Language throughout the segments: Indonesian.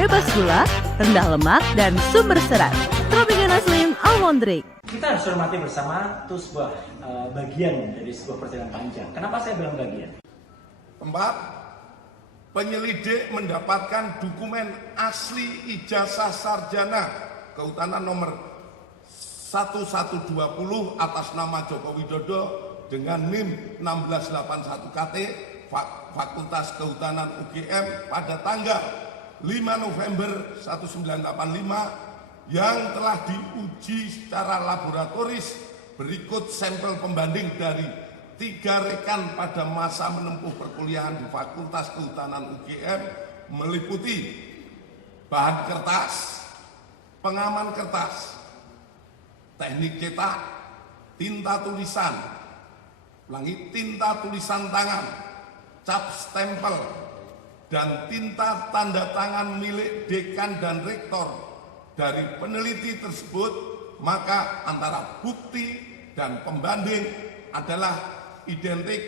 bebas gula, rendah lemak, dan sumber serat. Tropicana Slim Almond Drink. Kita harus hormati bersama itu sebuah bagian dari sebuah perjalanan panjang. Kenapa saya bilang bagian? Keempat, penyelidik mendapatkan dokumen asli ijazah sarjana kehutanan nomor 1120 atas nama Joko Widodo dengan NIM 1681 KT Fakultas Kehutanan UGM pada tanggal 5 November 1985 yang telah diuji secara laboratoris. Berikut sampel pembanding dari 3 rekan pada masa menempuh perkuliahan di Fakultas Kehutanan UGM meliputi bahan kertas, pengaman kertas, teknik cetak, tinta tulisan, tinta tulisan tangan, cap stempel, dan tinta tanda tangan milik dekan dan rektor. Dari peneliti tersebut, maka antara bukti dan pembanding adalah identik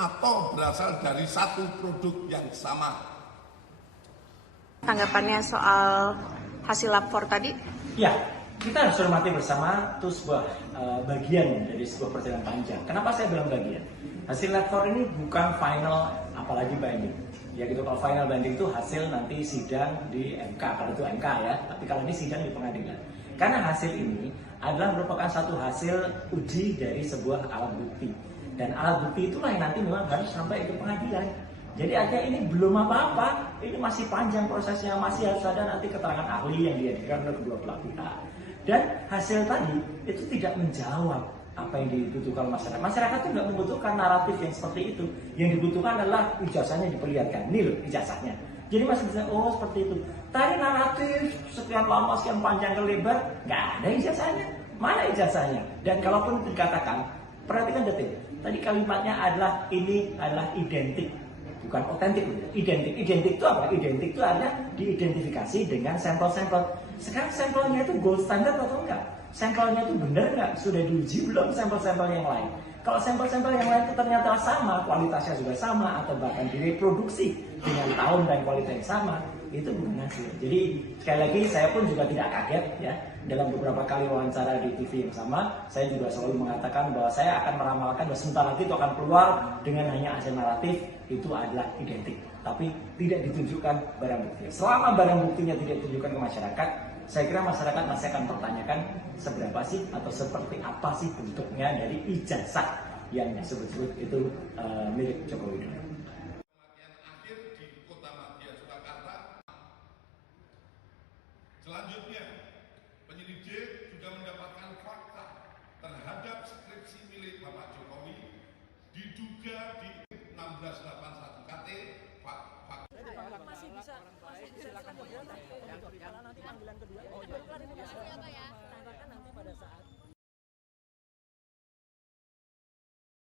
atau berasal dari satu produk yang sama. Tanggapannya soal hasil lapor tadi? Ya, kita harus hormati bersama itu sebuah bagian dari sebuah perjalanan panjang. Kenapa saya bilang bagian? Hasil lapor ini bukan final, apalagi binding. Ya gitu, kalau final banding itu hasil nanti sidang di MK, kalau itu MK ya, tapi kalau ini sidang di pengadilan. Karena hasil ini adalah merupakan satu hasil uji dari sebuah alat bukti. Dan alat bukti itulah yang nanti memang harus sampai ke pengadilan. Jadi artinya ini belum apa-apa, ini masih panjang prosesnya, masih harus ada nanti keterangan ahli yang dihadirkan oleh kedua belah pihak. Dan hasil tadi itu tidak menjawab apa yang dibutuhkan masyarakat. Masyarakat itu nggak membutuhkan naratif yang seperti itu. Yang dibutuhkan adalah ijazahnya diperlihatkan. Ini loh ijazahnya. Jadi masih bisa, oh seperti itu. Tadi naratif sekian lama, sekian panjang ke lebar, nggak ada ijazahnya. Mana ijazahnya? Dan kalaupun dikatakan, perhatikan detik. Tadi kalimatnya adalah ini adalah identik, bukan otentik. Identik. Identik itu apa? Identik itu artinya diidentifikasi dengan sampel-sampel. Sekarang sampelnya itu gold standard atau enggak? Sampelnya itu benar nggak? Sudah diuji belum sampel-sampel yang lain? Kalau sampel-sampel yang lain itu ternyata sama, kualitasnya juga sama, atau bahkan direproduksi dengan tahun dan kualitas yang sama, itu bukan hasil. Jadi sekali lagi saya pun juga tidak kaget ya. Dalam beberapa kali wawancara di TV yang sama, saya juga selalu mengatakan bahwa saya akan meramalkan bahwa sebentar lagi itu akan keluar dengan hanya hasil naratif, itu adalah identik. Tapi tidak ditunjukkan barang bukti. Selama barang buktinya tidak ditunjukkan ke masyarakat, saya kira masyarakat masih akan pertanyakan seberapa sih atau seperti apa sih bentuknya dari ijazah yang disebut-sebut itu milik Joko Widodo. Kematian akhir di Kota Madya, Surakarta. Selanjutnya,